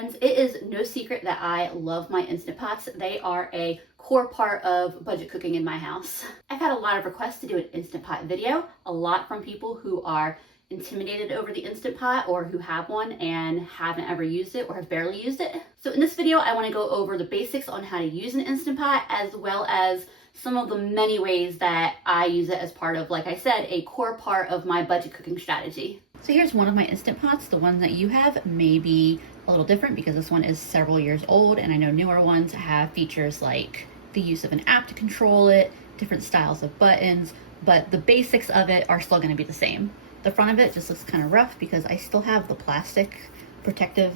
friends, it is no secret that I love my Instant Pots. They are a core part of budget cooking in my house. I've had a lot of requests to do an Instant Pot video, a lot from people who are intimidated over the Instant Pot or who have one and haven't ever used it or have barely used it. So in this video, I want to go over the basics on how to use an Instant Pot, as well as some of the many ways that I use it as part of, like I said, a core part of my budget cooking strategy. So here's one of my Instant Pots. The one that you have may be a little different because this one is several years old, and I know newer ones have features like the use of an app to control it, different styles of buttons, but the basics of it are still going to be the same. The front of it just looks kind of rough because I still have the plastic protective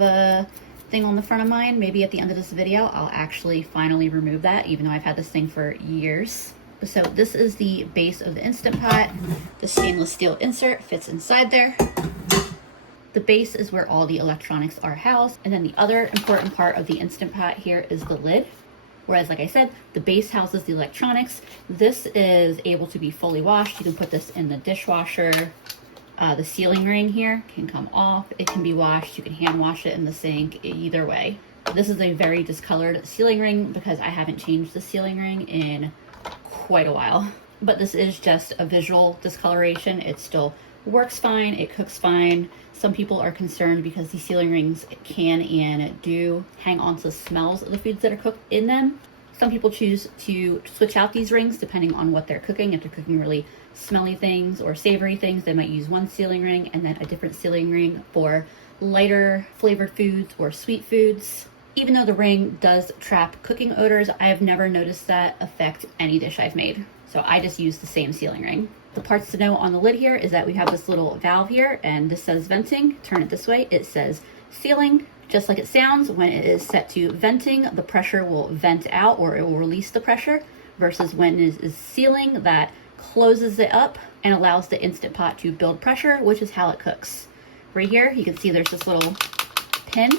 thing on the front of mine. Maybe at the end of this video I'll actually finally remove that, even though I've had this thing for years. So this is the base of the Instant Pot. The stainless steel insert fits inside there. The base is where all the electronics are housed, and then the other important part of the Instant Pot here is the lid. Whereas, like I said, the base houses the electronics. This is able to be fully washed. You can put this in the dishwasher. The sealing ring here can come off. It can be washed. You can hand wash it in the sink, either way. This is a very discolored sealing ring because I haven't changed the sealing ring in quite a while. But this is just a visual discoloration. It still works fine. It cooks fine. Some people are concerned because these sealing rings can and do hang on to the smells of the foods that are cooked in them. Some people choose to switch out these rings depending on what they're cooking. If they're cooking really smelly things or savory things, they might use one sealing ring and then a different sealing ring for lighter flavored foods or sweet foods. Even though the ring does trap cooking odors, I have never noticed that affect any dish I've made. So I just use the same sealing ring. The parts to know on the lid here is that we have this little valve here, and this says venting. Turn it this way, it says sealing. Just like it sounds, when it is set to venting, the pressure will vent out, or it will release the pressure, versus when it is sealing, that closes it up and allows the Instant Pot to build pressure, which is how it cooks. Right here, you can see there's this little pin.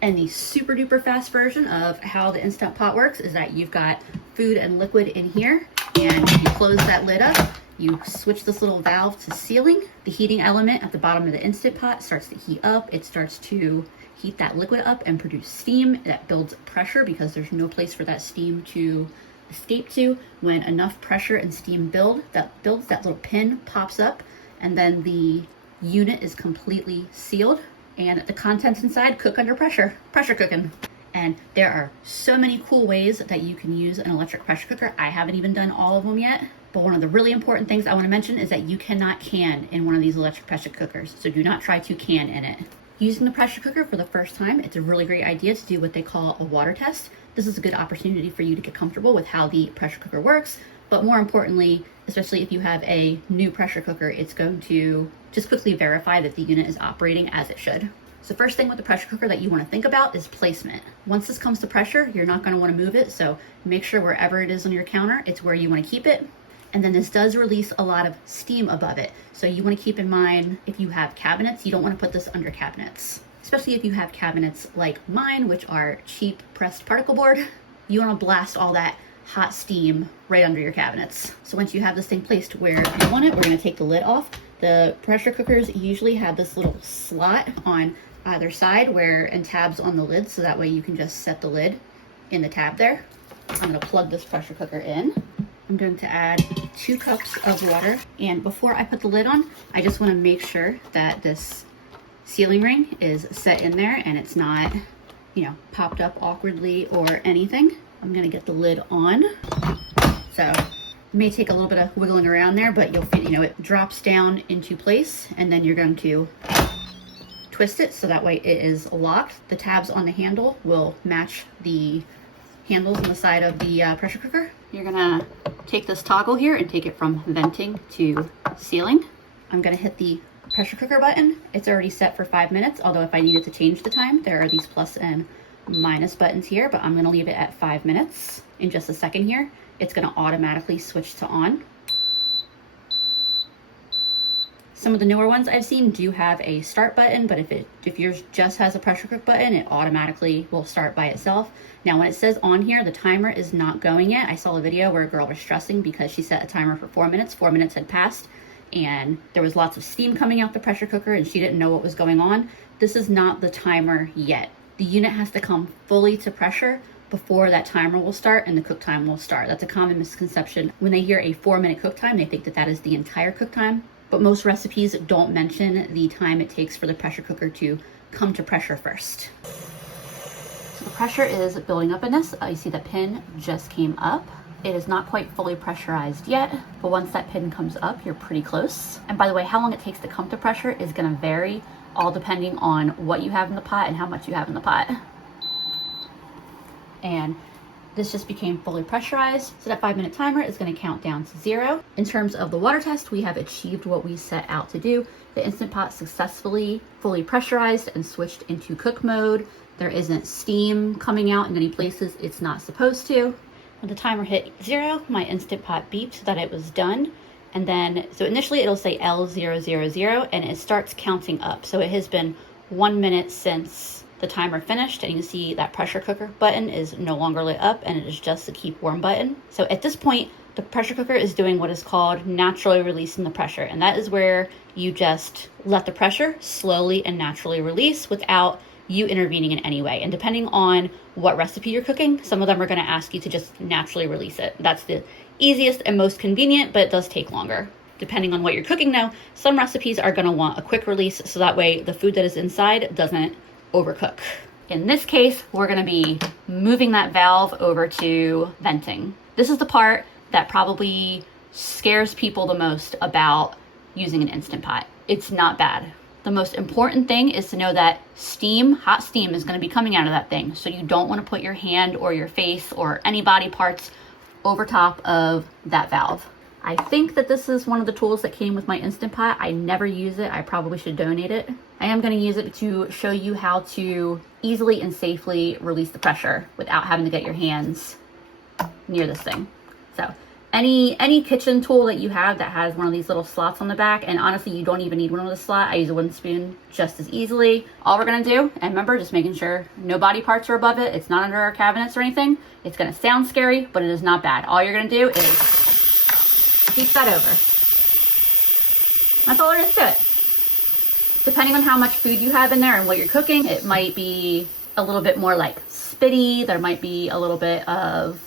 And the super duper fast version of how the Instant Pot works is that you've got food and liquid in here, and you close that lid up, you switch this little valve to sealing. The heating element at the bottom of the Instant Pot starts to heat up. It starts to heat that liquid up and produce steam that builds pressure because there's no place for that steam to escape to. When enough pressure and steam builds, that little pin pops up, and then the unit is completely sealed. And the contents inside cook under pressure cooking. And there are so many cool ways that you can use an electric pressure cooker. I haven't even done all of them yet. But one of the really important things I want to mention is that you cannot can in one of these electric pressure cookers. So do not try to can in it. Using the pressure cooker for the first time, it's a really great idea to do what they call a water test. This is a good opportunity for you to get comfortable with how the pressure cooker works. But more importantly, especially if you have a new pressure cooker, it's going to just quickly verify that the unit is operating as it should. So first thing with the pressure cooker that you want to think about is placement. Once this comes to pressure, you're not going to want to move it, so make sure wherever it is on your counter, it's where you want to keep it. And then this does release a lot of steam above it. So you want to keep in mind, if you have cabinets, you don't want to put this under cabinets. Especially if you have cabinets like mine, which are cheap pressed particle board. You want to blast all that hot steam right under your cabinets. So once you have this thing placed where you want it, we're going to take the lid off. The pressure cookers usually have this little slot on either side and tabs on the lid, so that way you can just set the lid in the tab there. I'm going to plug this pressure cooker in. I'm going to add 2 cups of water, and before I put the lid on, I just want to make sure that this sealing ring is set in there and it's not, popped up awkwardly or anything. I'm going to get the lid on. So it may take a little bit of wiggling around there, but you'll feel, it drops down into place, and then you're going to twist it so that way it is locked. The tabs on the handle will match the handles on the side of the pressure cooker. You're gonna take this toggle here and take it from venting to sealing. I'm gonna hit the pressure cooker button. It's already set for 5 minutes, although if I needed to change the time, there are these plus and minus buttons here, but I'm gonna leave it at 5 minutes. In just a second here, it's gonna automatically switch to on. Some of the newer ones I've seen do have a start button, but if yours just has a pressure cook button, it automatically will start by itself. Now, when it says on here, the timer is not going yet. I saw a video where a girl was stressing because she set a timer for 4 minutes. 4 minutes had passed, and there was lots of steam coming out the pressure cooker, and she didn't know what was going on. This is not the timer yet. The unit has to come fully to pressure before that timer will start and the cook time will start. That's a common misconception. When they hear a 4-minute cook time, they think that that is the entire cook time, but most recipes don't mention the time it takes for the pressure cooker to come to pressure first. So the pressure is building up in this. You see the pin just came up. It is not quite fully pressurized yet, but once that pin comes up, you're pretty close. And by the way, how long it takes to come to pressure is gonna vary, all depending on what you have in the pot and how much you have in the pot. And this just became fully pressurized. So that 5-minute timer is gonna count down to 0. In terms of the water test, we have achieved what we set out to do. The Instant Pot successfully fully pressurized and switched into cook mode. There isn't steam coming out in any places it's not supposed to. When the timer hit 0, my Instant Pot beeped that it was done. And then, so initially it'll say L000 and it starts counting up. So it has been 1 minute since the timer finished, and you can see that pressure cooker button is no longer lit up and it is just the keep warm button. So at this point, the pressure cooker is doing what is called naturally releasing the pressure. And that is where you just let the pressure slowly and naturally release without you intervening in any way. And depending on what recipe you're cooking, some of them are gonna ask you to just naturally release it. That's the easiest and most convenient, but it does take longer. Depending on what you're cooking now, some recipes are gonna want a quick release so that way the food that is inside doesn't overcook. In this case, we're gonna be moving that valve over to venting. This is the part that probably scares people the most about using an Instant Pot. It's not bad. The most important thing is to know that steam, hot steam, is gonna be coming out of that thing. So you don't wanna put your hand or your face or any body parts over top of that valve. I think that this is one of the tools that came with my Instant Pot. I never use it. I probably should donate it. I am going to use it to show you how to easily and safely release the pressure without having to get your hands near this thing. So any kitchen tool that you have that has one of these little slots on the back, and honestly, you don't even need one with a slot. I use a wooden spoon just as easily. All we're going to do, and remember, just making sure no body parts are above it. It's not under our cabinets or anything. It's going to sound scary, but it is not bad. All you're going to do is keep that over. That's all there is to it. Depending on how much food you have in there and what you're cooking, it might be a little bit more like spitty. There might be a little bit of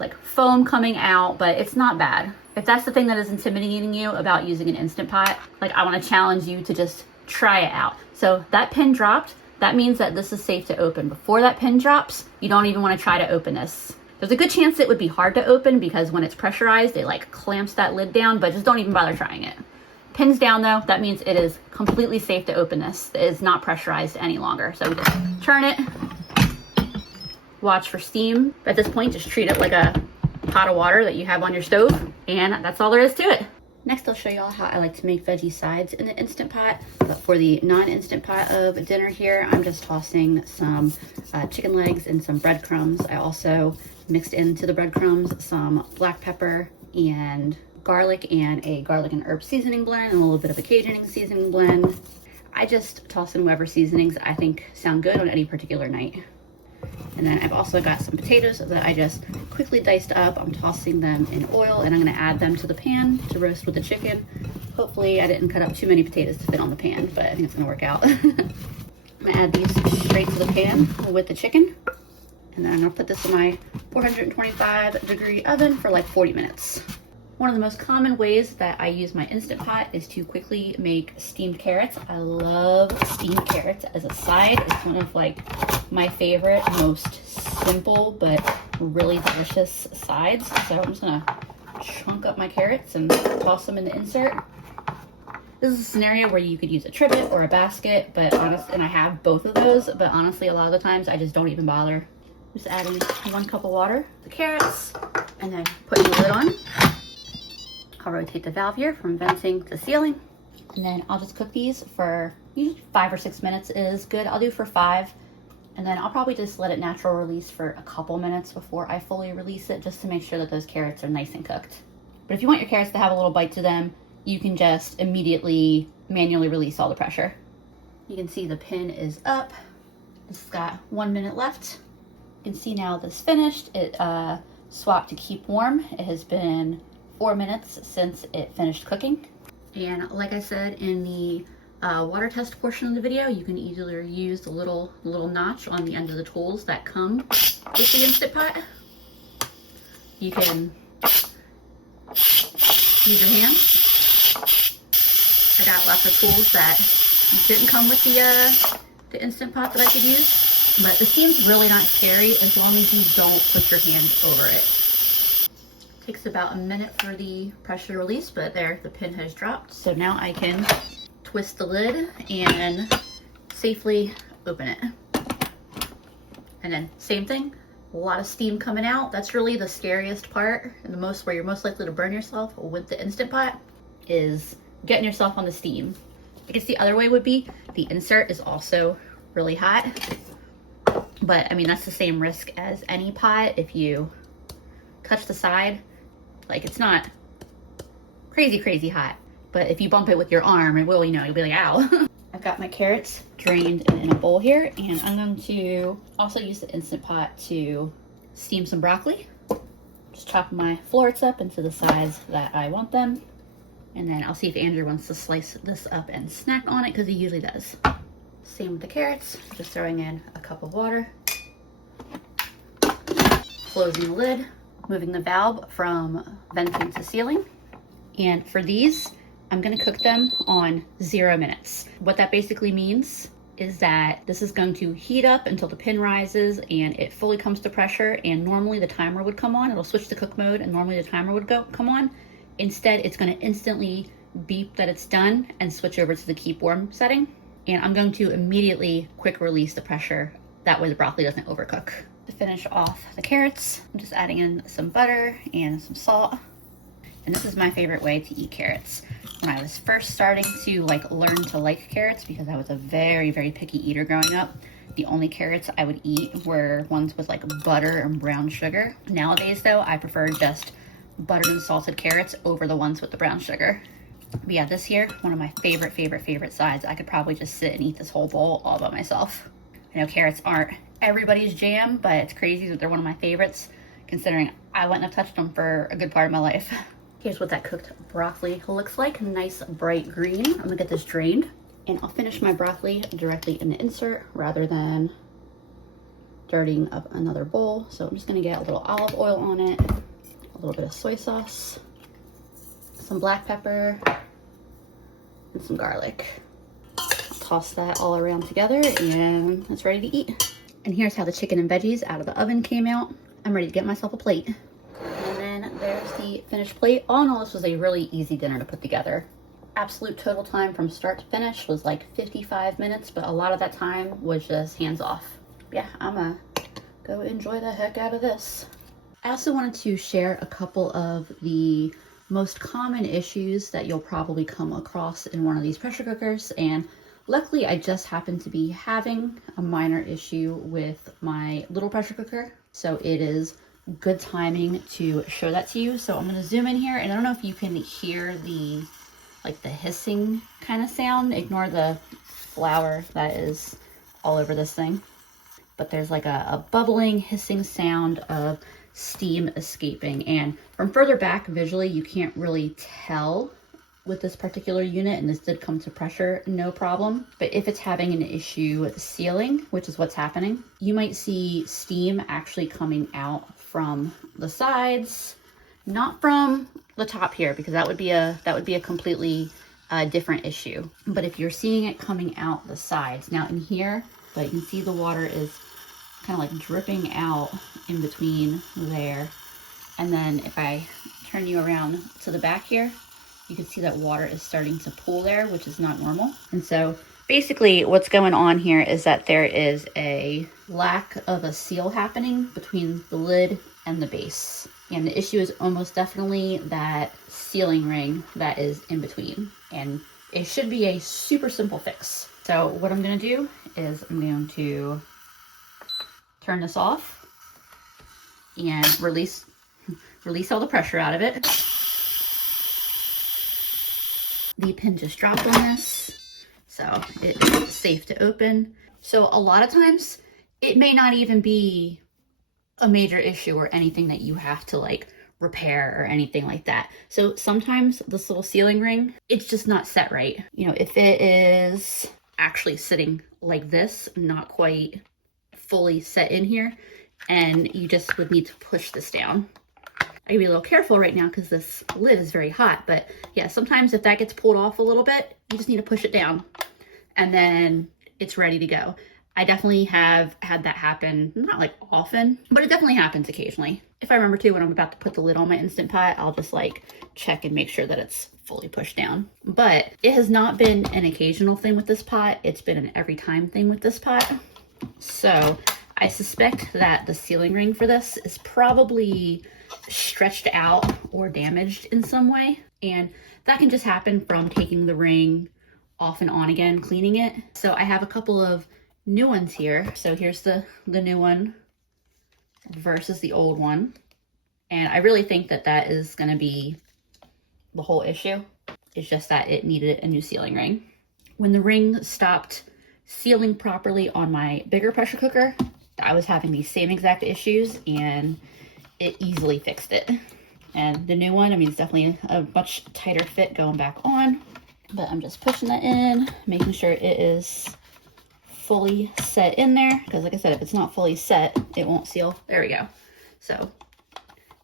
like foam coming out, but it's not bad. If that's the thing that is intimidating you about using an Instant Pot, like I want to challenge you to just try it out. So that pin dropped. That means that this is safe to open. Before that pin drops, you don't even want to try to open this. There's a good chance it would be hard to open because when it's pressurized, it like clamps that lid down, but just don't even bother trying it. Pins down though, that means it is completely safe to open this. It is not pressurized any longer. So we just turn it, watch for steam. At this point, just treat it like a pot of water that you have on your stove, and that's all there is to it. Next, I'll show y'all how I like to make veggie sides in the Instant Pot. But for the non-Instant Pot of dinner here, I'm just tossing some chicken legs and some breadcrumbs. I also mixed into the breadcrumbs some black pepper and garlic and a garlic and herb seasoning blend and a little bit of a Cajun seasoning blend. I just toss in whatever seasonings I think sound good on any particular night. And then I've also got some potatoes that I just quickly diced up. I'm tossing them in oil and I'm gonna add them to the pan to roast with the chicken. Hopefully I didn't cut up too many potatoes to fit on the pan, but I think it's gonna work out. I'm gonna add these straight to the pan with the chicken. And then I'm gonna put this in my 425-degree oven for like 40 minutes. One of the most common ways that I use my Instant Pot is to quickly make steamed carrots. I love steamed carrots as a side. It's one of like my favorite, most simple, but really delicious sides. So I'm just gonna chunk up my carrots and toss them in the insert. This is a scenario where you could use a trivet or a basket, but and I have both of those, but honestly, a lot of the times I just don't even bother. Just adding 1 cup of water, the carrots, and then putting the lid on. I'll rotate the valve here from venting to sealing. And then I'll just cook these for usually 5 or 6 minutes is good. I'll do for 5. And then I'll probably just let it natural release for a couple minutes before I fully release it, just to make sure that those carrots are nice and cooked. But if you want your carrots to have a little bite to them, you can just immediately manually release all the pressure. You can see the pin is up. It's got 1 minute left. You can see now this finished. It swapped to keep warm. It has been 4 minutes since it finished cooking. And like I said in the water test portion of the video, you can either use the little notch on the end of the tools that come with the Instant Pot. You can use your hands. I got lots of tools that didn't come with the Instant Pot that I could use, but the steam's really not scary as long as you don't put your hand over it. Takes about a minute for the pressure to release, but there, the pin has dropped. So now I can twist the lid and safely open it. And then same thing, a lot of steam coming out. That's really the scariest part, and where you're most likely to burn yourself with the Instant Pot is getting yourself on the steam. I guess the other way would be the insert is also really hot, but I mean, that's the same risk as any pot. If you touch the side, like, it's not crazy hot, but if you bump it with your arm, it will, you'll be like, ow. I've got my carrots drained in a bowl here, and I'm going to also use the Instant Pot to steam some broccoli. Just chop my florets up into the size that I want them, and then I'll see if Andrew wants to slice this up and snack on it, because he usually does. Same with the carrots, just throwing in a cup of water, closing the lid, moving the valve from venting to sealing. And for these, I'm gonna cook them on 0 minutes. What that basically means is that this is going to heat up until the pin rises and it fully comes to pressure, and normally the timer would come on. It'll switch to cook mode and normally the timer would come on. Instead, it's gonna instantly beep that it's done and switch over to the keep warm setting. And I'm going to immediately quick release the pressure. That way the broccoli doesn't overcook. To finish off the carrots, I'm just adding in some butter and some salt. And this is my favorite way to eat carrots. When I was first starting to learn to like carrots, because I was a very picky eater growing up, the only carrots I would eat were ones with butter and brown sugar. Nowadays though, I prefer just buttered and salted carrots over the ones with the brown sugar. But yeah, this here, one of my favorite sides. I could probably just sit and eat this whole bowl all by myself. I know carrots aren't everybody's jam, but it's crazy that they're one of my favorites, considering I wouldn't have touched them for a good part of my life. Here's what that cooked broccoli looks like. Nice bright green. I'm gonna get this drained, and I'll finish my broccoli directly in the insert rather than dirtying up another bowl. So I'm just gonna get a little olive oil on it, a little bit of soy sauce, some black pepper, and some garlic. Toss that all around together and it's ready to eat. And here's how the chicken and veggies out of the oven came out. I'm ready to get myself a plate. And then there's the finished plate. All in all, this was a really easy dinner to put together. Absolute total time from start to finish was 55 minutes, but a lot of that time was just hands off. Yeah, I'm gonna go enjoy the heck out of this. I also wanted to share a couple of the most common issues that you'll probably come across in one of these pressure cookers, and luckily, I just happened to be having a minor issue with my little pressure cooker, so it is good timing to show that to you. So I'm going to zoom in here, and I don't know if you can hear the hissing kind of sound. Ignore the flour that is all over this thing, but there's a bubbling, hissing sound of steam escaping. And from further back visually, you can't really tell with this particular unit, and this did come to pressure no problem. But if it's having an issue sealing, which is what's happening, you might see steam actually coming out from the sides, not from the top here, because that would be a completely different issue. But if you're seeing it coming out the sides, now in here, but you can see the water is kind of dripping out in between there. And then if I turn you around to the back here, you can see that water is starting to pool there, which is not normal. And so basically what's going on here is that there is a lack of a seal happening between the lid and the base. And the issue is almost definitely that sealing ring that is in between. And it should be a super simple fix. So what I'm gonna do is I'm going to turn this off and release all the pressure out of it. The pin just dropped on this, so it's safe to open. So a lot of times it may not even be a major issue or anything that you have to repair or anything like that. So sometimes this little sealing ring, it's just not set right. You know, if it is actually sitting like this, not quite fully set in here, and you just would need to push this down. I can be a little careful right now because this lid is very hot, but yeah, sometimes if that gets pulled off a little bit, you just need to push it down and then it's ready to go. I definitely have had that happen, not like often, but it definitely happens occasionally. If I remember to, when I'm about to put the lid on my Instant Pot, I'll just like check and make sure that it's fully pushed down. But it has not been an occasional thing with this pot. It's been an every time thing with this pot. So I suspect that the sealing ring for this is probably stretched out or damaged in some way. And that can just happen from taking the ring off and on again, cleaning it. So I have a couple of new ones here. So here's the new one versus the old one. And I really think that that is going to be the whole issue. It's just that it needed a new sealing ring. When the ring stopped sealing properly on my bigger pressure cooker, I was having these same exact issues and it easily fixed it. And the new one, I mean, it's definitely a much tighter fit going back on, but I'm just pushing that in, making sure it is fully set in there, because like I said, if it's not fully set, it won't seal. There we go. So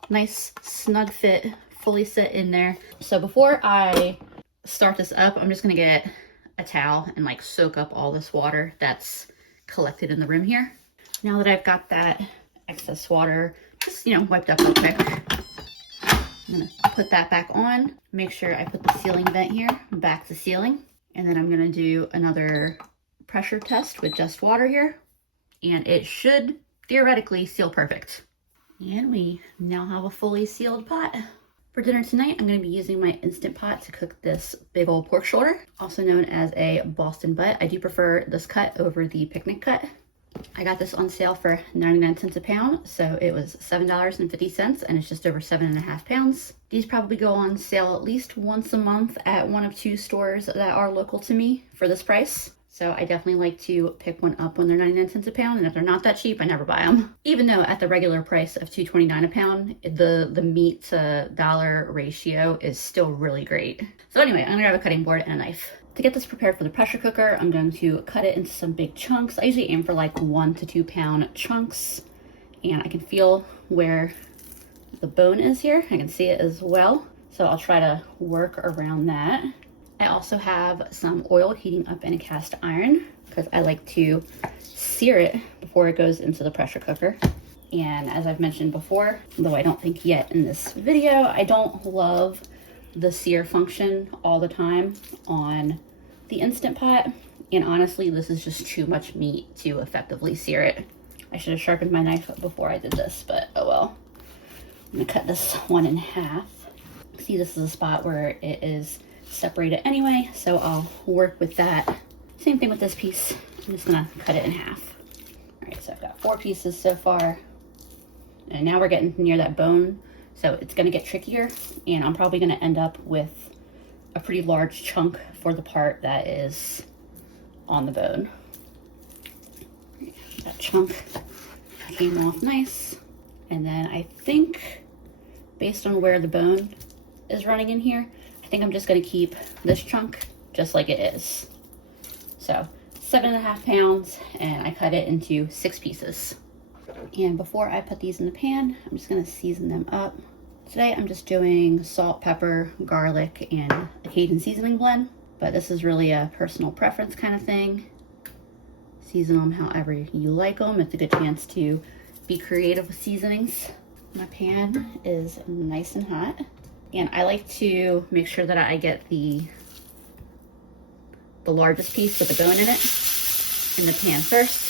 nice snug fit, fully set in there. So before I start this up, I'm just gonna get a towel and like soak up all this water that's collected in the rim here. Now that I've got that excess water just, you know, wiped up real quick, I'm gonna put that back on, make sure I put the sealing vent here back to sealing, and then I'm gonna do another pressure test with just water here, and it should theoretically seal perfect. And we now have a fully sealed pot. For dinner tonight, I'm going to be using my Instant Pot to cook this big old pork shoulder, also known as a Boston butt. I do prefer this cut over the picnic cut. I got this on sale for 99 cents a pound, so it was $7.50, and it's just over 7.5 pounds. These probably go on sale at least once a month at one of two stores that are local to me for this price. So I definitely like to pick one up when they're 99 cents a pound, and if they're not that cheap, I never buy them. Even though at the regular price of $2.29 a pound, the meat to dollar ratio is still really great. So anyway, I'm gonna grab a cutting board and a knife. To get this prepared for the pressure cooker, I'm going to cut it into some big chunks. I usually aim for like 1 to 2 pound chunks, and I can feel where the bone is here. I can see it as well. So I'll try to work around that. I also have some oil heating up in a cast iron because I like to sear it before it goes into the pressure cooker. And as I've mentioned before, though I don't think yet in this video, I don't love the sear function all the time on the Instant Pot. And honestly, this is just too much meat to effectively sear it. I should have sharpened my knife before I did this, but oh well. I'm gonna cut this one in half. See, this is a spot where it is separated anyway, so I'll work with that. Same thing with this piece. I'm just gonna cut it in half. All right, so I've got 4 pieces so far, and now we're getting near that bone, so it's gonna get trickier, and I'm probably gonna end up with a pretty large chunk for the part that is on the bone. That chunk came off nice, and then I think based on where the bone is running in here, I think I'm just gonna keep this chunk just like it is. So 7.5 pounds, and I cut it into 6 pieces. And before I put these in the pan, I'm just gonna season them up. Today I'm just doing salt, pepper, garlic, and a Cajun seasoning blend, but this is really a personal preference kind of thing. Season them however you like them. It's a good chance to be creative with seasonings. My pan is nice and hot. And I like to make sure that I get the largest piece with the bone in it in the pan first.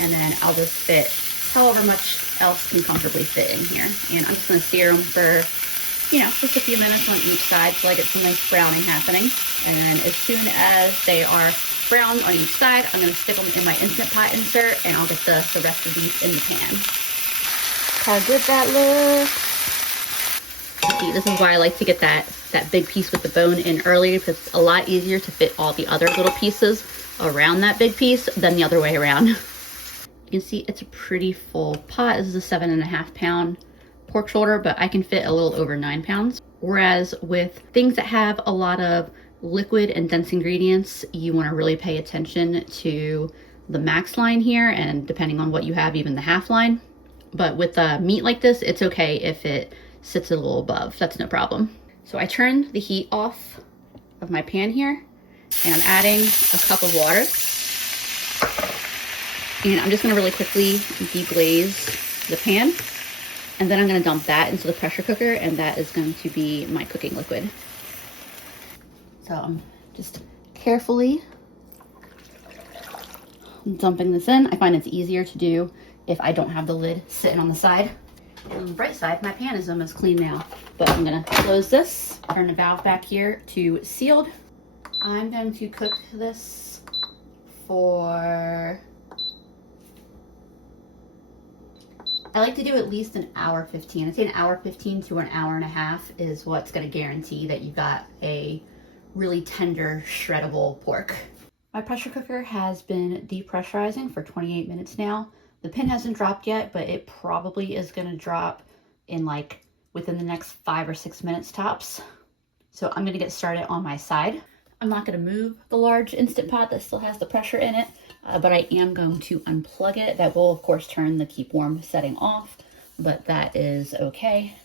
And then I'll just fit however much else can comfortably fit in here. And I'm just gonna sear them for, you know, just a few minutes on each side till I get some nice browning happening. And then as soon as they are brown on each side, I'm gonna stick them in my Instant Pot insert, and I'll get the rest of these in the pan. How good that looks. See, this is why I like to get that big piece with the bone in early, because it's a lot easier to fit all the other little pieces around that big piece than the other way around. You can see it's a pretty full pot. This is a 7.5 pound pork shoulder, but I can fit a little over 9 pounds. Whereas with things that have a lot of liquid and dense ingredients, you want to really pay attention to the max line here, and depending on what you have, even the half line. But with meat like this, it's okay if it sits a little above. That's no problem. So I turned the heat off of my pan here, and I'm adding a cup of water. And I'm just gonna really quickly deglaze the pan. And then I'm gonna dump that into the pressure cooker, and that is going to be my cooking liquid. So I'm just carefully dumping this in. I find it's easier to do if I don't have the lid sitting on the side. On the bright side, my pan is almost clean now, but I'm gonna close this, turn the valve back here to sealed. I'm going to cook this for, I like to do at least an hour 15. I'd say an hour 15 to an hour and a half is what's gonna guarantee that you've got a really tender, shreddable pork. My pressure cooker has been depressurizing for 28 minutes now. The pin hasn't dropped yet, but it probably is gonna drop in like within the next 5 or 6 minutes tops. So I'm gonna get started on my side. I'm not gonna move the large Instant Pot that still has the pressure in it, but I am going to unplug it. That will of course turn the keep warm setting off, but that is okay.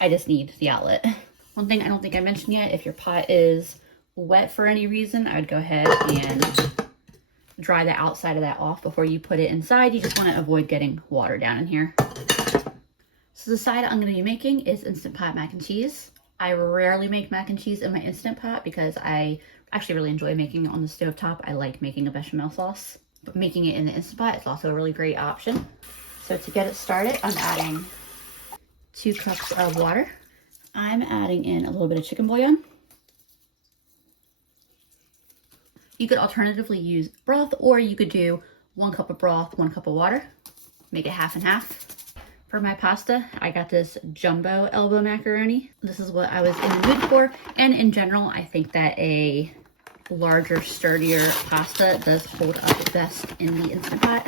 I just need the outlet. One thing I don't think I mentioned yet, if your pot is wet for any reason, I would go ahead and dry the outside of that off before you put it inside. You just want to avoid getting water down in here. So the side I'm going to be making is Instant Pot mac and cheese. I rarely make mac and cheese in my Instant Pot because I actually really enjoy making it on the stove top. I like making a bechamel sauce, but making it in the Instant Pot is also a really great option. So to get it started, I'm adding 2 cups of water. I'm adding in a little bit of chicken bouillon. You could alternatively use broth, or you could do 1 cup of broth, 1 cup of water. Make it half and half. For my pasta, I got this jumbo elbow macaroni. This is what I was in the mood for. And in general, I think that a larger, sturdier pasta does hold up best in the Instant Pot.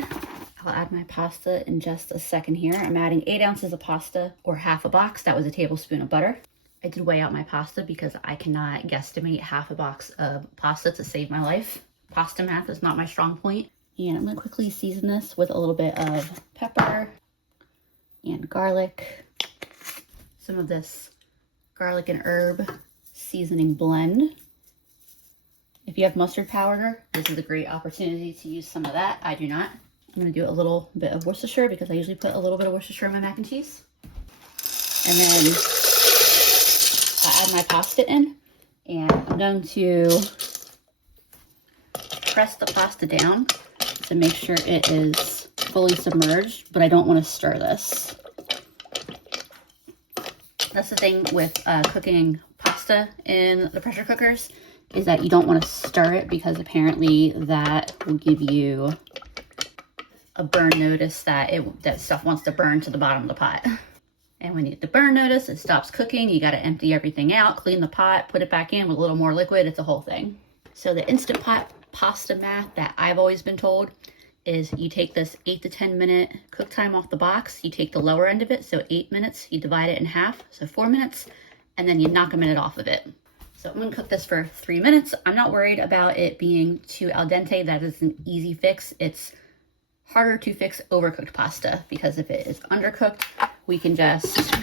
I'll add my pasta in just a second here. I'm adding 8 ounces of pasta, or half a box. That was a tablespoon of butter. I did weigh out my pasta because I cannot guesstimate half a box of pasta to save my life. Pasta math is not my strong point. And I'm gonna quickly season this with a little bit of pepper and garlic. Some of this garlic and herb seasoning blend. If you have mustard powder, this is a great opportunity to use some of that. I do not. I'm gonna do a little bit of Worcestershire because I usually put a little bit of Worcestershire in my mac and cheese. And then I add my pasta in, and I'm going to press the pasta down to make sure it is fully submerged, but I don't want to stir this. That's the thing with cooking pasta in the pressure cookers, is that you don't want to stir it because apparently that will give you a burn notice that that stuff wants to burn to the bottom of the pot. And when you get the burn notice, it stops cooking. You got to empty everything out, clean the pot, put it back in with a little more liquid. It's a whole thing. So the Instant Pot pasta math that I've always been told is you take this 8 to 10 minute cook time off the box. You take the lower end of it, so 8 minutes. You divide it in half, so 4 minutes, and then you knock a minute off of it. So I'm going to cook this for 3 minutes. I'm not worried about it being too al dente. That is an easy fix. It's harder to fix overcooked pasta because if it is undercooked, we can just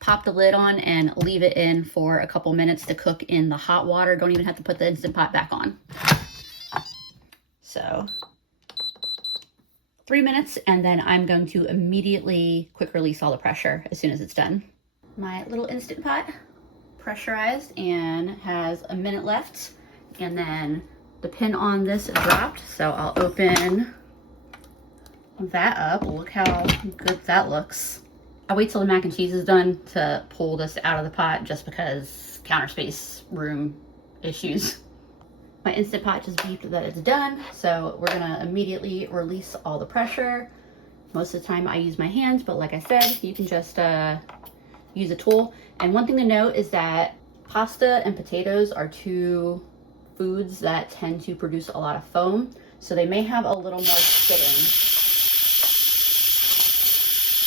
pop the lid on and leave it in for a couple minutes to cook in the hot water. Don't even have to put the Instant Pot back on. So 3 minutes, and then I'm going to immediately quick release all the pressure as soon as it's done. My little Instant Pot pressurized and has a minute left, and then the pin on this dropped, so I'll open that up. Look how good that looks. I wait till the mac and cheese is done to pull this out of the pot just because counter space room issues. My Instant Pot just beeped that it's done, so we're gonna immediately release all the pressure. Most of the time I use my hands, but like I said, you can just use a tool. And one thing to note is that pasta and potatoes are 2 foods that tend to produce a lot of foam, so they may have a little more spitting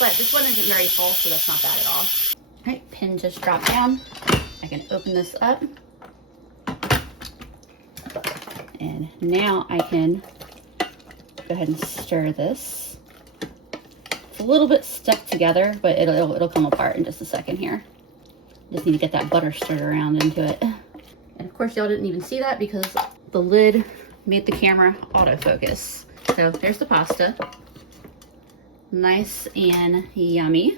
but this one isn't very full, so that's not bad at all. All right, pin just dropped down. I can open this up. And now I can go ahead and stir this. It's a little bit stuck together, but it'll come apart in just a second here. Just need to get that butter stirred around into it. And of course, y'all didn't even see that because the lid made the camera autofocus. So there's the pasta. Nice and yummy.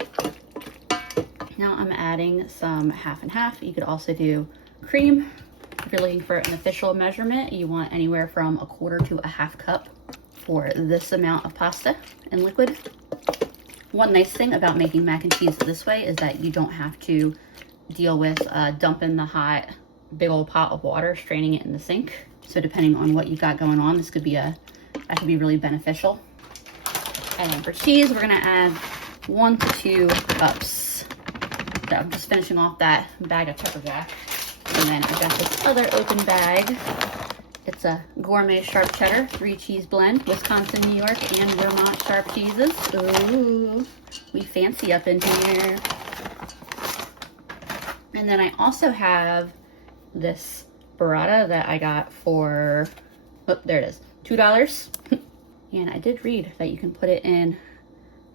Now I'm adding some half and half. You could also do cream. If you're looking for an official measurement, you want anywhere from 1/4 to 1/2 cup for this amount of pasta in liquid. One nice thing about making mac and cheese this way is that you don't have to deal with dumping the hot big old pot of water, straining it in the sink. So depending on what you've got going on, that could be really beneficial. And then for cheese, we're gonna add 1 to 2 cups. So I'm just finishing off that bag of pepper jack. And then I got this other open bag. It's a gourmet sharp cheddar, 3-cheese blend, Wisconsin, New York, and Vermont sharp cheeses. Ooh, we fancy up in here. And then I also have this burrata that I got for, oh, there it is, $2. And I did read that you can put it in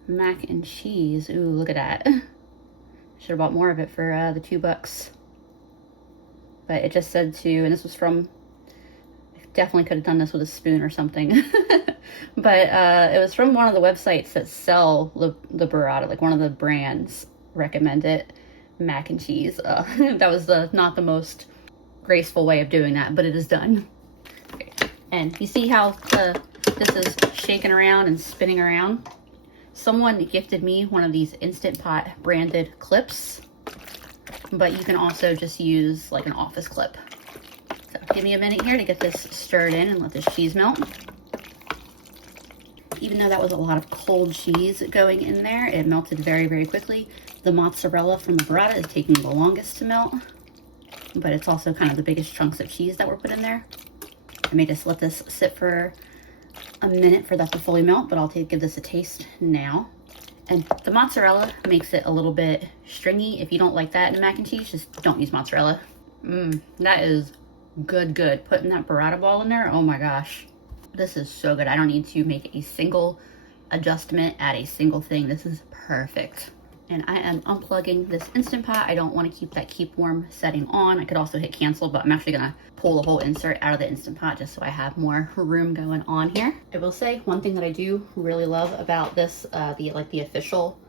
mac and cheese. Ooh, look at that. Should have bought more of it for the $2. But it just said to, and this was from, I definitely could have done this with a spoon or something. But it was from one of the websites that sell the burrata, like one of the brands recommend it, mac and cheese. That was not the most graceful way of doing that, but it is done. Okay. And you see how this is shaking around and spinning around? Someone gifted me one of these Instant Pot branded clips, but you can also just use like an office clip. So give me a minute here to get this stirred in and let this cheese melt. Even though that was a lot of cold cheese going in there, it melted very, very quickly. The mozzarella from the burrata is taking the longest to melt, but it's also kind of the biggest chunks of cheese that were put in there. I may just let this sit for a minute for that to fully melt, but I'll give this a taste now. And the mozzarella makes it a little bit stringy. If you don't like that in mac and cheese, just don't use mozzarella. That is good. Putting that burrata ball in there, oh my gosh. This is so good. I don't need to make a single adjustment, add a single thing. This is perfect. And I am unplugging this Instant Pot. I don't want to keep that keep warm setting on. I could also hit cancel, but I'm actually gonna pull the whole insert out of the Instant Pot just so I have more room going on here. I will say one thing that I do really love about this, the official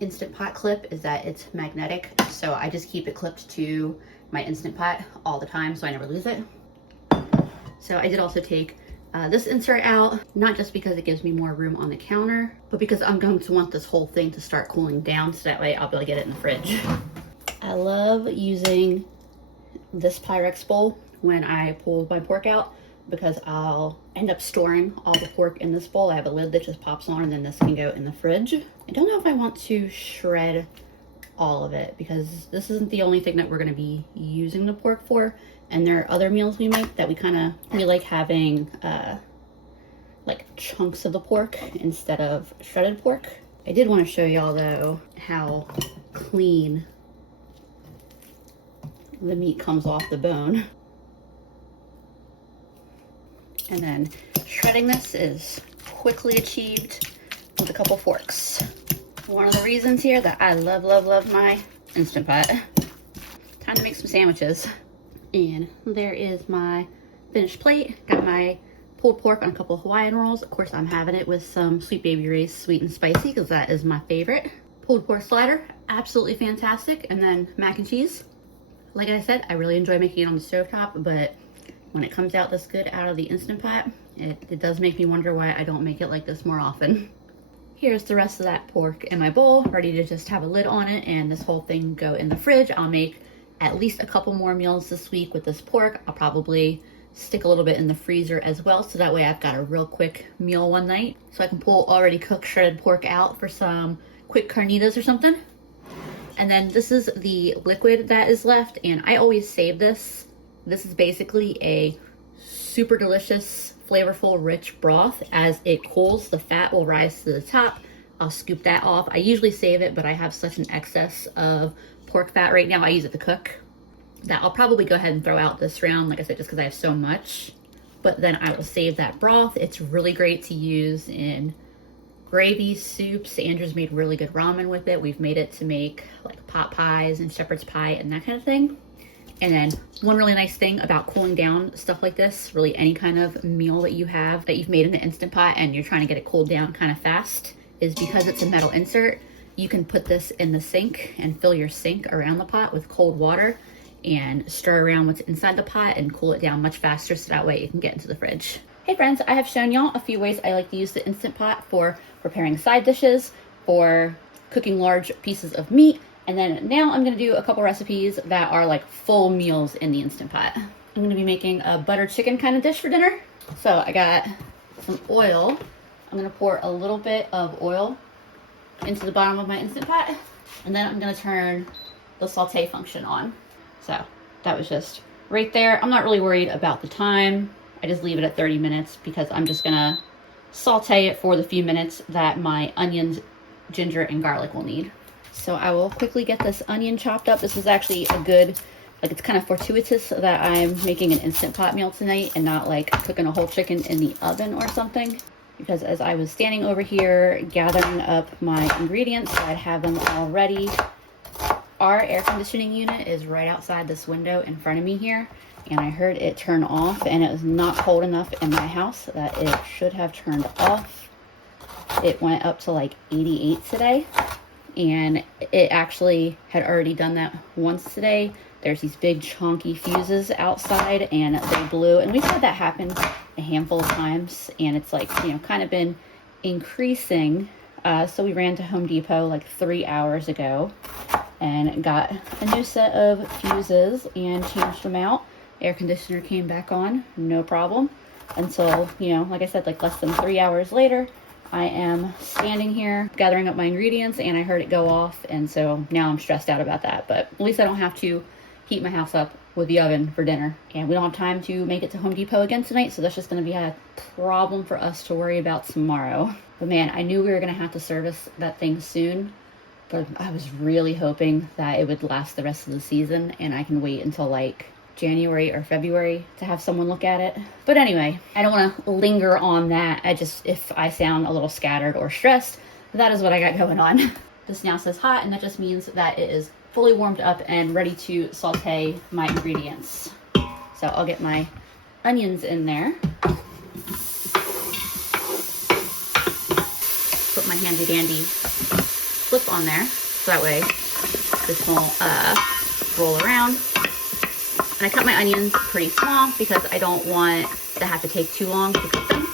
Instant Pot clip, is that it's magnetic. So I just keep it clipped to my Instant Pot all the time so I never lose it. So I did also take this insert out, not just because it gives me more room on the counter, but because I'm going to want this whole thing to start cooling down so that way I'll be able to get it in the fridge. I love using this Pyrex bowl when I pull my pork out because I'll end up storing all the pork in this bowl. I have a lid that just pops on and then this can go in the fridge. I don't know if I want to shred all of it because this isn't the only thing that we're going to be using the pork for. And there are other meals we make that we like having like chunks of the pork instead of shredded pork. I did want to show y'all though how clean the meat comes off the bone. And then shredding this is quickly achieved with a couple forks. One of the reasons here that I love my Instant Pot. Time to make some sandwiches. And there is my finished plate. Got my pulled pork on a couple of Hawaiian rolls. Of course, I'm having it with some Sweet Baby Ray's sweet and spicy because that is my favorite. Pulled pork slider, absolutely fantastic. And then mac and cheese. Like I said, I really enjoy making it on the stovetop, but when it comes out this good out of the Instant Pot, it does make me wonder why I don't make it like this more often. Here's the rest of that pork in my bowl, ready to just have a lid on it and this whole thing go in the fridge. I'll make at least a couple more meals this week with this pork. I'll probably stick a little bit in the freezer as well, so that way I've got a real quick meal one night. So I can pull already cooked shredded pork out for some quick carnitas or something. And then this is the liquid that is left, and I always save this. This is basically a super delicious, flavorful, rich broth. As it cools, the fat will rise to the top, I'll scoop that off. I usually save it, but I have such an excess of pork fat right now, I use it to cook, that I'll probably go ahead and throw out this round, like I said, just because I have so much. But then I will save that broth. It's really great to use in gravy, soups. Andrew's made really good ramen with it. We've made it to make like pot pies and shepherd's pie and that kind of thing. And then one really nice thing about cooling down stuff like this, really any kind of meal that you have that you've made in the Instant Pot and you're trying to get it cooled down kind of fast, is because it's a metal insert, you can put this in the sink and fill your sink around the pot with cold water and stir around what's inside the pot and cool it down much faster, so that way it can get into the fridge. Hey friends, I have shown y'all a few ways I like to use the Instant Pot for preparing side dishes, for cooking large pieces of meat, and then now I'm gonna do a couple recipes that are like full meals in the Instant Pot. I'm gonna be making a butter chicken kind of dish for dinner. So I got some oil. I'm gonna pour a little bit of oil into the bottom of my Instant Pot, and then I'm gonna turn the saute function on. So that was just right there. I'm not really worried about the time. I just leave it at 30 minutes because I'm just gonna saute it for the few minutes that my onions, ginger, and garlic will need. So I will quickly get this onion chopped up. This was actually a good, like, it's kind of fortuitous that I'm making an Instant Pot meal tonight and not like cooking a whole chicken in the oven or something. Because as I was standing over here gathering up my ingredients, so I'd have them all ready. Our air conditioning unit is right outside this window in front of me here, and I heard it turn off, and it was not cold enough in my house that it should have turned off. It went up to like 88 today, and it actually had already done that once today. There's these big chunky fuses outside and they blew, and we've had that happen a handful of times, and it's like, you know, kind of been increasing. So we ran to Home Depot like 3 hours ago and got a new set of fuses and changed them out. Air conditioner came back on, no problem, until, you know, like I said, like less than 3 hours later, I am standing here gathering up my ingredients and I heard it go off, and so now I'm stressed out about that. But at least I don't have to heat my house up with the oven for dinner, and we don't have time to make it to Home Depot again tonight, so that's just going to be a problem for us to worry about tomorrow. But man, I knew we were going to have to service that thing soon, but I was really hoping that it would last the rest of the season and I can wait until like January or February to have someone look at it. But anyway, I don't want to linger on that. If I sound a little scattered or stressed, that is what I got going on. This now says hot, and that just means that it is fully warmed up and ready to saute my ingredients. So I'll get my onions in there. Put my handy dandy flip on there, so that way this won't roll around. And I cut my onions pretty small because I don't want to have to take too long to cook them.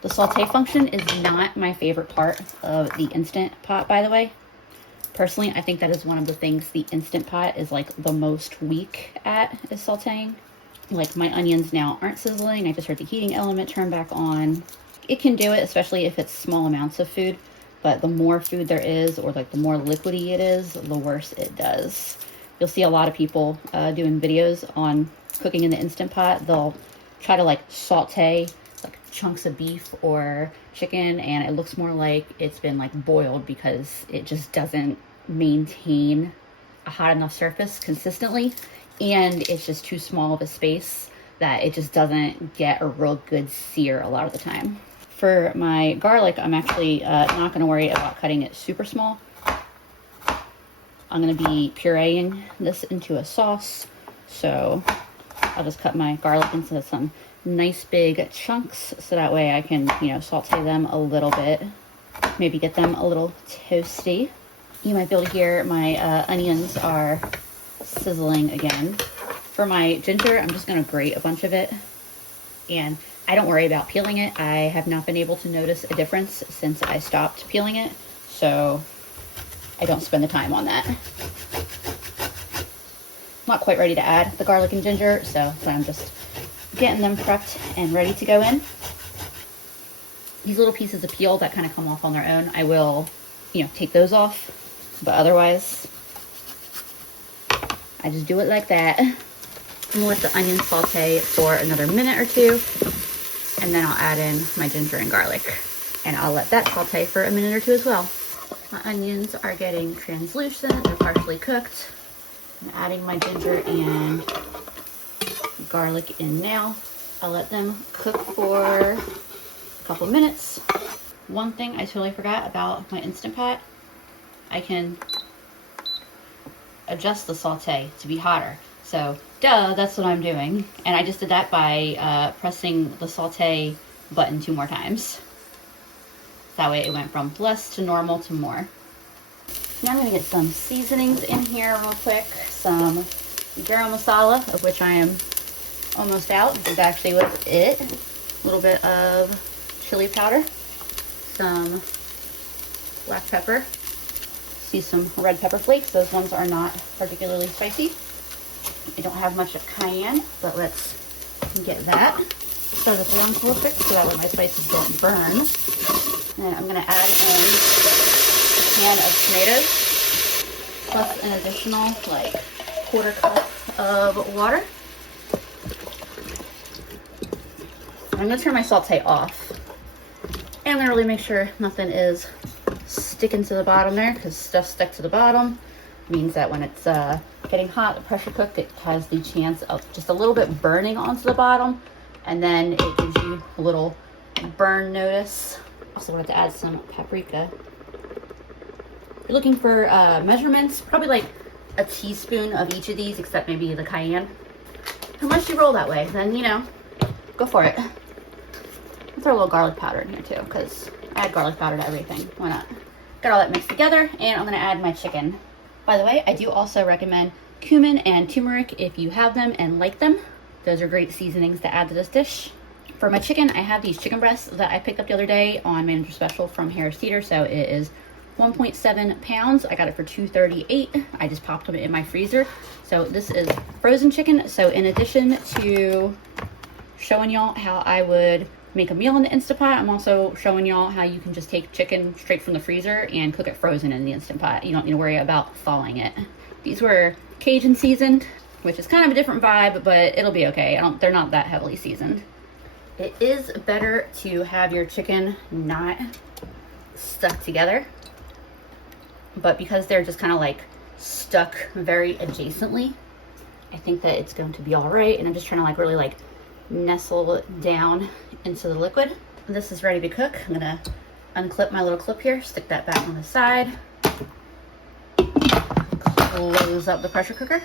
The saute function is not my favorite part of the Instant Pot, by the way. Personally, I think that is one of the things the Instant Pot is like the most weak at, is sauteing. Like my onions now aren't sizzling. I just heard the heating element turn back on. It can do it, especially if it's small amounts of food, but the more food there is, or like the more liquidy it is, the worse it does. You'll see a lot of people doing videos on cooking in the Instant Pot. They'll try to like saute like chunks of beef or chicken, and it looks more like it's been like boiled because it just doesn't maintain a hot enough surface consistently, and it's just too small of a space that it just doesn't get a real good sear a lot of the time. For my garlic, I'm actually not going to worry about cutting it super small. I'm going to be pureeing this into a sauce, so I'll just cut my garlic into some nice big chunks, so that way I can, you know, saute them a little bit, maybe get them a little toasty. You might be able to hear my onions are sizzling again. For my ginger, I'm just going to grate a bunch of it, and I don't worry about peeling it. I have not been able to notice a difference since I stopped peeling it, so I don't spend the time on that. I'm not quite ready to add the garlic and ginger, so I'm just getting them prepped and ready to go in. These little pieces of peel that kind of come off on their own, I will, you know, take those off, but otherwise I just do it like that. I'm gonna let the onions saute for another minute or two, and then I'll add in my ginger and garlic. And I'll let that saute for a minute or two as well. My onions are getting translucent, they're partially cooked. I'm adding my ginger and garlic in now. I'll let them cook for a couple minutes. One thing I totally forgot about my Instant Pot, I can adjust the saute to be hotter. So, duh, that's what I'm doing. And I just did that by pressing the saute button 2 more times. That way it went from less to normal to more. Now I'm gonna get some seasonings in here real quick. Some garam masala, of which I am almost out. This is actually what's it. A little bit of chili powder, some black pepper, see some red pepper flakes. Those ones are not particularly spicy. I don't have much of cayenne, but let's get that. Stir this around real quick so that way my spices don't burn. And I'm gonna add in a can of tomatoes, plus an additional like 1/4 cup of water. I'm gonna turn my saute off. And I'm gonna really make sure nothing is sticking to the bottom there, because stuff stuck to the bottom means that when it's getting hot, the pressure cook, it has the chance of just a little bit burning onto the bottom, and then it gives you a little burn notice. Also wanted to add some paprika. You're looking for measurements, probably like a teaspoon of each of these, except maybe the cayenne. Unless you roll that way, then you know, go for it. I'll throw a little garlic powder in here too, because I add garlic powder to everything. Why not? Got all that mixed together, and I'm gonna add my chicken. By the way, I do also recommend cumin and turmeric if you have them and like them. Those are great seasonings to add to this dish. For my chicken, I have these chicken breasts that I picked up the other day on Manager Special from Harris Teeter. So it is 1.7 pounds. I got it for $2.38. I just popped them in my freezer. So this is frozen chicken. So in addition to showing y'all how I would make a meal in the Instant Pot, I'm also showing y'all how you can just take chicken straight from the freezer and cook it frozen in the Instant Pot. You don't need to worry about thawing it. These were Cajun seasoned, which is kind of a different vibe, but it'll be okay. They're not that heavily seasoned. It is better to have your chicken not stuck together, but because they're just kind of like stuck very adjacently, I think that it's going to be all right. And I'm just trying to like really like nestle it down into the liquid. This is ready to cook. I'm gonna unclip my little clip here, stick that back on the side, close up the pressure cooker,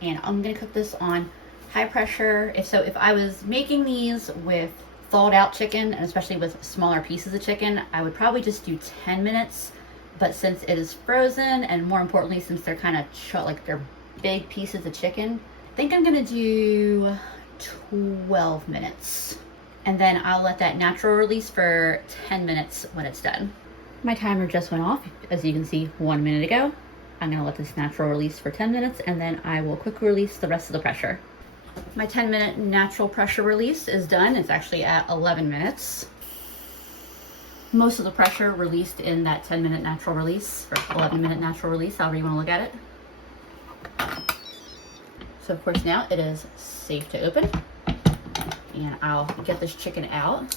and I'm gonna cook this on high pressure. If I was making these with thawed out chicken, and especially with smaller pieces of chicken, I would probably just do 10 minutes. But since it is frozen, and more importantly, since they're kind of like they're big pieces of chicken, I think I'm gonna do 12 minutes. And then I'll let that natural release for 10 minutes when it's done. My timer just went off, as you can see 1 minute ago. I'm gonna let this natural release for 10 minutes, and then I will quick release the rest of the pressure. My 10-minute natural pressure release is done. It's actually at 11 minutes. Most of the pressure released in that 10-minute natural release, or 11-minute natural release, however you want to look at it. So of course now it is safe to open. And I'll get this chicken out.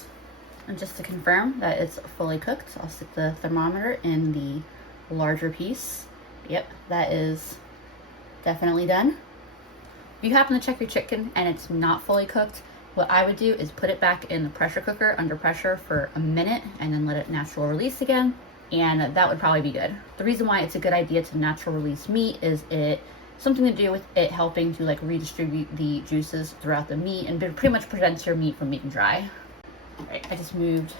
And just to confirm that it's fully cooked, I'll stick the thermometer in the larger piece. Yep, that is definitely done. If you happen to check your chicken and it's not fully cooked, what I would do is put it back in the pressure cooker under pressure for a minute and then let it natural release again, and that would probably be good. The reason why it's a good idea to natural release meat is it something to do with it helping to like redistribute the juices throughout the meat and pretty much prevents your meat from being dry. All right, I just moved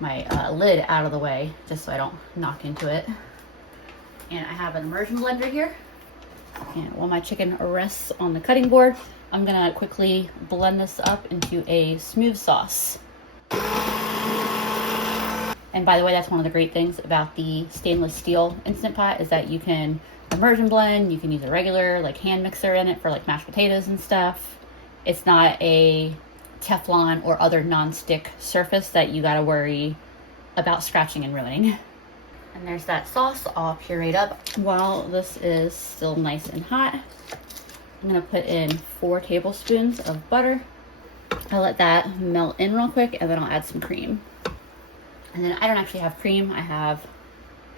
my lid out of the way just so I don't knock into it. And I have an immersion blender here. And while my chicken rests on the cutting board, I'm gonna quickly blend this up into a smooth sauce. And by the way, that's one of the great things about the stainless steel Instant Pot is that you can immersion blend, you can use a regular like hand mixer in it for like mashed potatoes and stuff. It's not a Teflon or other non-stick surface that you gotta worry about scratching and ruining. And there's that sauce all pureed up. While this is still nice and hot, I'm gonna put in 4 tablespoons of butter. I'll let that melt in real quick, and then I'll add some cream. And then I don't actually have cream, I have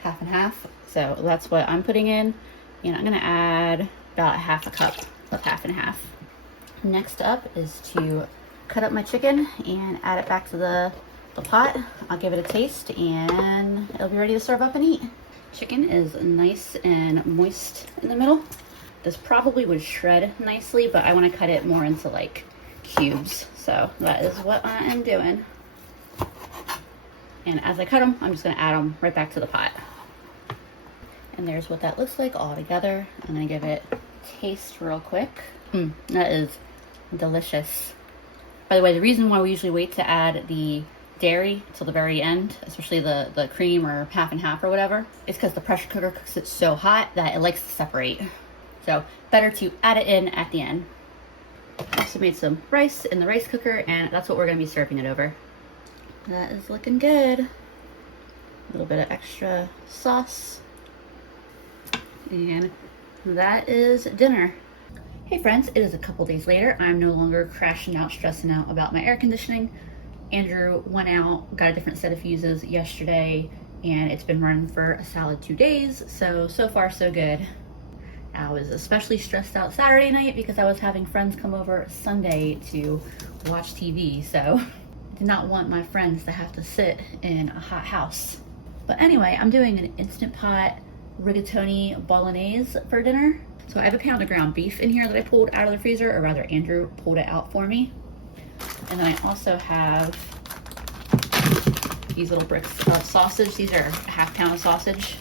half and half, so that's what I'm putting in. And I'm gonna add about half a cup of half and half. Next up is to cut up my chicken and add it back to the pot. I'll give it a taste and it'll be ready to serve up and eat. Chicken is nice and moist in the middle. This probably would shred nicely, but I want to cut it more into like cubes. So that is what I am doing. And as I cut them, I'm just going to add them right back to the pot. And there's what that looks like all together. I'm going to give it a taste real quick. That is delicious. By the way, the reason why we usually wait to add the dairy till the very end, especially the cream or half and half or whatever, is because the pressure cooker cooks it so hot that it likes to separate. So better to add it in at the end. I also made some rice in the rice cooker, and that's what we're going to be serving it over. That is looking good. A little bit of extra sauce. And that is dinner. Hey friends, it is a couple days later. I'm no longer crashing out, stressing out about my air conditioning. Andrew went out, got a different set of fuses yesterday, and it's been running for a solid 2 days. So far so good. I was especially stressed out Saturday night because I was having friends come over Sunday to watch TV. So I did not want my friends to have to sit in a hot house. But anyway, I'm doing an Instant Pot rigatoni bolognese for dinner. So I have a pound of ground beef in here that I pulled out of the freezer, or rather Andrew pulled it out for me. And then I also have these little bricks of sausage. These are a half pound of sausage.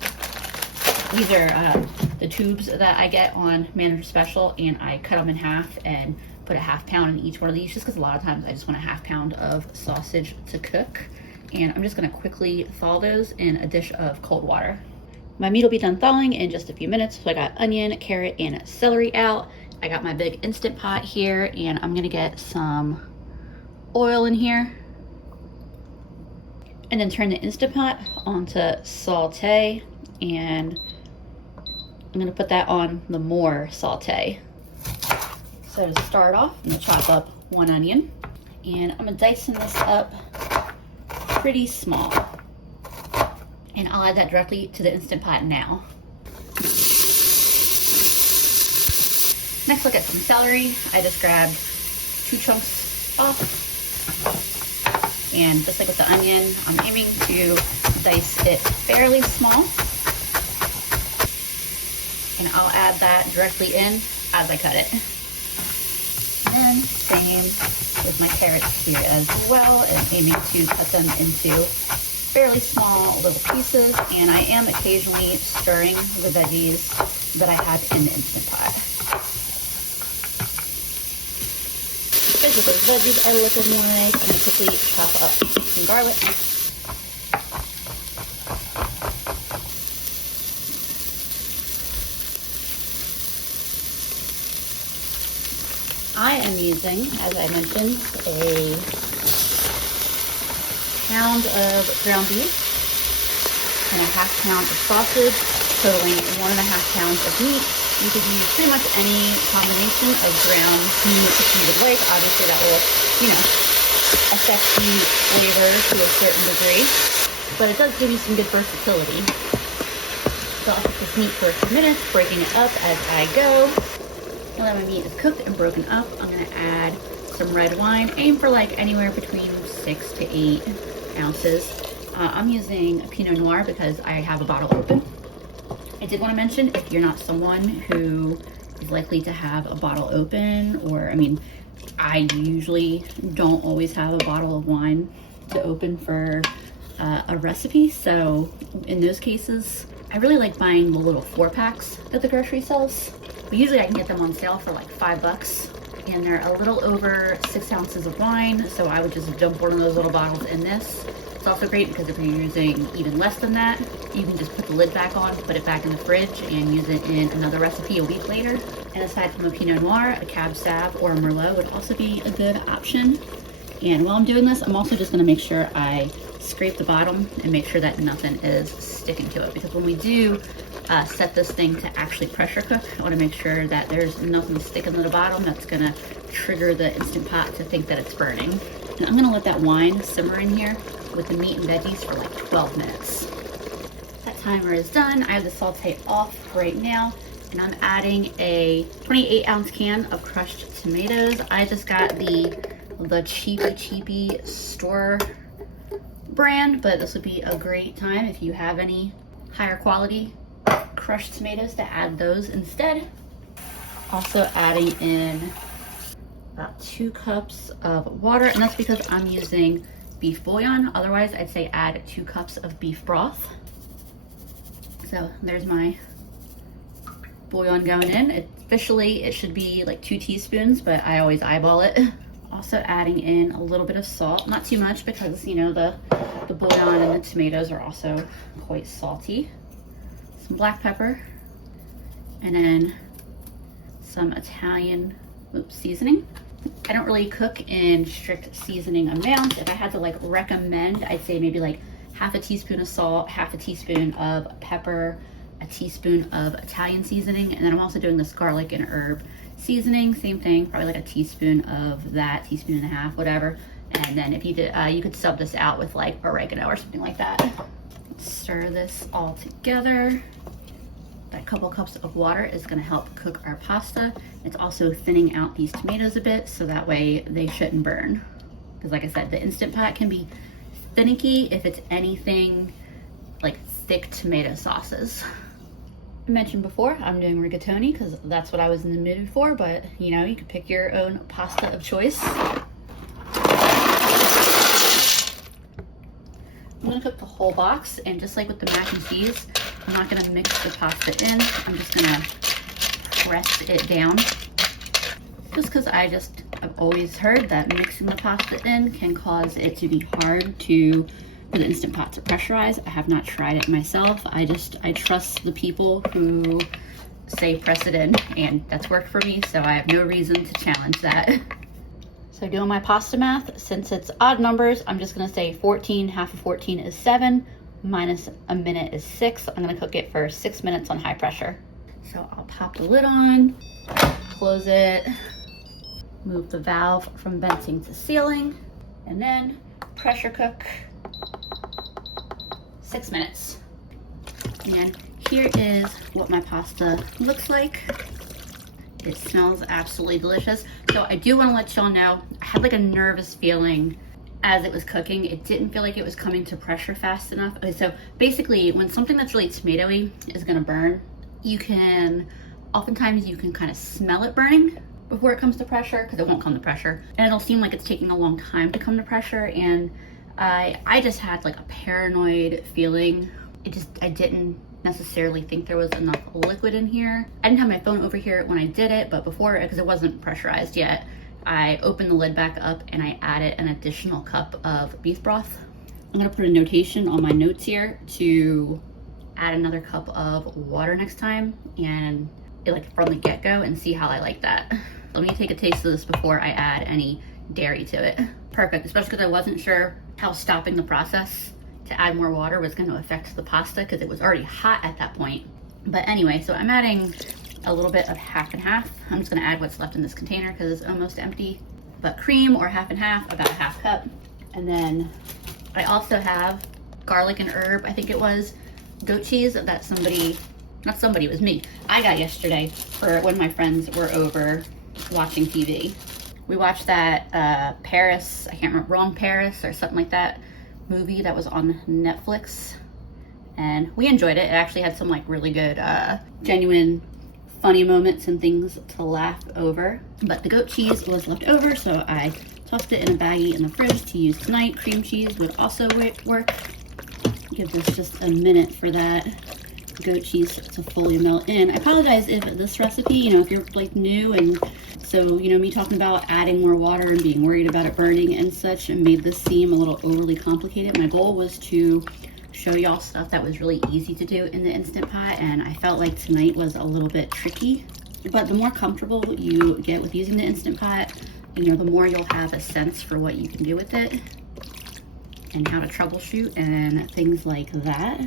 These are the tubes that I get on Manager Special, and I cut them in half and put a half pound in each one of these, just because a lot of times I just want a half pound of sausage to cook. And I'm just gonna quickly thaw those in a dish of cold water. My meat will be done thawing in just a few minutes. So I got onion, carrot, and celery out. I got my big Instant Pot here, and I'm gonna get some oil in here. And then turn the Instant Pot onto saute, and I'm gonna put that on the more saute. So to start off, I'm gonna chop up one onion, and I'm gonna dicing this up pretty small. And I'll add that directly to the Instant Pot now. Next, look at some celery. I just grabbed 2 chunks off. And just like with the onion, I'm aiming to dice it fairly small. And I'll add that directly in as I cut it. And same with my carrots here as well, and aiming to cut them into fairly small little pieces. And I am occasionally stirring the veggies that I have in the Instant Pot. Here's what those veggies are looking like. I'm gonna quickly chop up some garlic. I am using, as I mentioned, a pound of ground beef and a half pound of sausage, totaling 1.5 pounds of meat. You could use pretty much any combination of ground meat if you would like. Obviously that will, affect the flavor to a certain degree, but it does give you some good versatility. So I'll cook this meat for a few minutes, breaking it up as I go. Now that my meat is cooked and broken up, I'm gonna add some red wine. Aim for like anywhere between 6 to 8 ounces. I'm using a Pinot Noir because I have a bottle open. I did want to mention, if you're not someone who is likely to have a bottle open, or I usually don't always have a bottle of wine to open for a recipe. So in those cases, I really like buying the little 4-packs that the grocery sells. But usually I can get them on sale for like $5, and they're a little over 6 ounces of wine. So I would just dump one of those little bottles in this. It's also great because if you're using even less than that, you can just put the lid back on, put it back in the fridge, and use it in another recipe a week later. And aside from a Pinot Noir, a Cab Sauv or a Merlot would also be a good option. And while I'm doing this, I'm also just gonna make sure I scrape the bottom and make sure that nothing is sticking to it, because when we do set this thing to actually pressure cook, I wanna make sure that there's nothing sticking to the bottom that's gonna trigger the Instant Pot to think that it's burning. And I'm gonna let that wine simmer in here with the meat and veggies for like 12 minutes. That timer is done. I have the saute off right now, and I'm adding a 28-ounce can of crushed tomatoes. I just got the cheapy store brand, but this would be a great time if you have any higher quality crushed tomatoes to add those instead. Also adding in about 2 cups of water, and that's because I'm using beef bouillon. Otherwise, I'd say add 2 cups of beef broth. So there's my bouillon going in. Officially, it should be like 2 teaspoons, but I always eyeball it. Also adding in a little bit of salt, not too much because, you know, the bouillon and the tomatoes are also quite salty. Some black pepper, and then some Italian seasoning. I don't really cook in strict seasoning amounts. If I had to like recommend, I'd say maybe like half a teaspoon of salt, half a teaspoon of pepper, a teaspoon of Italian seasoning, and then I'm also doing this garlic and herb seasoning, same thing, probably like a teaspoon of that, teaspoon and a half, whatever. And then if you did, you could sub this out with like oregano or something like that. Stir this all together. That couple cups of water is gonna help cook our pasta. It's also thinning out these tomatoes a bit, so that way they shouldn't burn. Because like I said, the Instant Pot can be finicky if it's anything like thick tomato sauces. I mentioned before, I'm doing rigatoni because that's what I was in the mood for, but you know, you could pick your own pasta of choice. I'm gonna cook the whole box, and just like with the mac and cheese, I'm not gonna mix the pasta in. I'm just gonna press it down. Just because I've always heard that mixing the pasta in can cause it to be hard for the Instant Pot to pressurize. I have not tried it myself. I trust the people who say press it in, and that's worked for me, so I have no reason to challenge that. So doing my pasta math, since it's odd numbers, I'm just gonna say 14, half of 14 is 7, minus a minute is 6. I'm gonna cook it for 6 minutes on high pressure. So I'll pop the lid on, close it, move the valve from venting to sealing, and then pressure cook 6 minutes. And here is what my pasta looks like. It smells absolutely delicious. So I do want to let y'all know, I had like a nervous feeling as it was cooking. It didn't feel like it was coming to pressure fast enough. Okay, so basically when something that's really tomatoey is gonna burn, oftentimes you can kind of smell it burning before it comes to pressure, because it won't come to pressure. And it'll seem like it's taking a long time to come to pressure. And I just had like a paranoid feeling. I didn't necessarily think there was enough liquid in here. I didn't have my phone over here when I did it, but before, because it wasn't pressurized yet, I opened the lid back up and I added an additional cup of beef broth. I'm gonna put a notation on my notes here to add another cup of water next time, and like from the get-go, and see how I like that. Let me take a taste of this before I add any dairy to it. Perfect, especially because I wasn't sure how stopping the process to add more water was going to affect the pasta, because it was already hot at that point. But anyway, so I'm adding a little bit of half and half. I'm just going to add what's left in this container because it's almost empty. But cream, or half and half, about a half cup. And then I also have garlic and herb, I think it was, goat cheese that it was me. I got yesterday for when my friends were over watching TV. We watched that Paris, I can't remember, Wrong Paris or something like that, movie that was on Netflix, and we enjoyed it. It actually had some like really good genuine funny moments and things to laugh over. But the goat cheese was left over, so I tossed it in a baggie in the fridge to use tonight. Cream cheese would also work. Give this just a minute for that goat cheese to fully melt in. I apologize if this recipe, if you're like new, and so me talking about adding more water and being worried about it burning and such, and made this seem a little overly complicated. My goal was to show y'all stuff that was really easy to do in the Instant Pot, and I felt like tonight was a little bit tricky. But the more comfortable you get with using the Instant Pot, You know, the more you'll have a sense for what you can do with it and how to troubleshoot and things like that.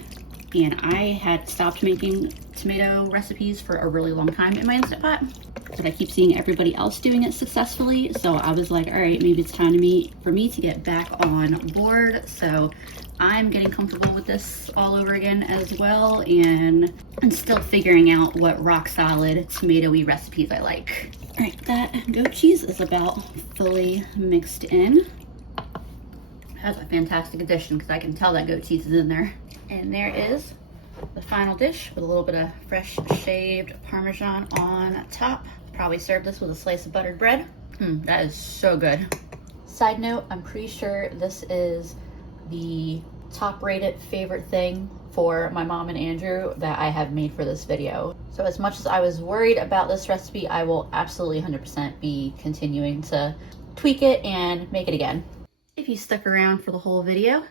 And I had stopped making tomato recipes for a really long time in my Instant Pot, but I keep seeing everybody else doing it successfully. So I was like, all right, maybe it's time for me to get back on board. So I'm getting comfortable with this all over again as well, and I'm still figuring out what rock solid tomatoey recipes I like. All right, that goat cheese is about fully mixed in. That's a fantastic addition because I can tell that goat cheese is in there. And there is the final dish with a little bit of fresh shaved Parmesan on top. Probably serve this with a slice of buttered bread. That is so good. Side note, I'm pretty sure this is the top rated favorite thing for my mom and Andrew that I have made for this video. So as much as I was worried about this recipe, I will absolutely 100% be continuing to tweak it and make it again. If you stuck around for the whole video,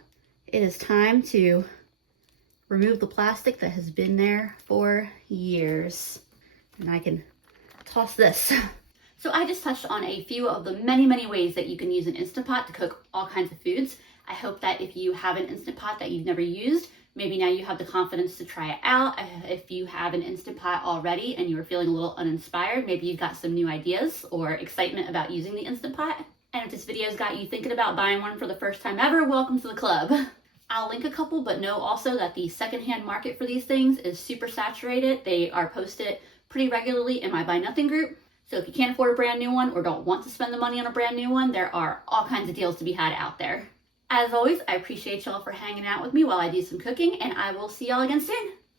it is time to remove the plastic that has been there for years. And I can toss this. So I just touched on a few of the many ways that you can use an Instant Pot to cook all kinds of foods. I hope that if you have an Instant Pot that you've never used, maybe now you have the confidence to try it out. If you have an Instant Pot already and you're feeling a little uninspired, maybe you've got some new ideas or excitement about using the Instant Pot. And if this video's got you thinking about buying one for the first time ever, welcome to the club. I'll link a couple, but know also that the secondhand market for these things is super saturated. They are posted pretty regularly in my Buy Nothing group. So if you can't afford a brand new one or don't want to spend the money on a brand new one, there are all kinds of deals to be had out there. As always, I appreciate y'all for hanging out with me while I do some cooking, and I will see y'all again soon.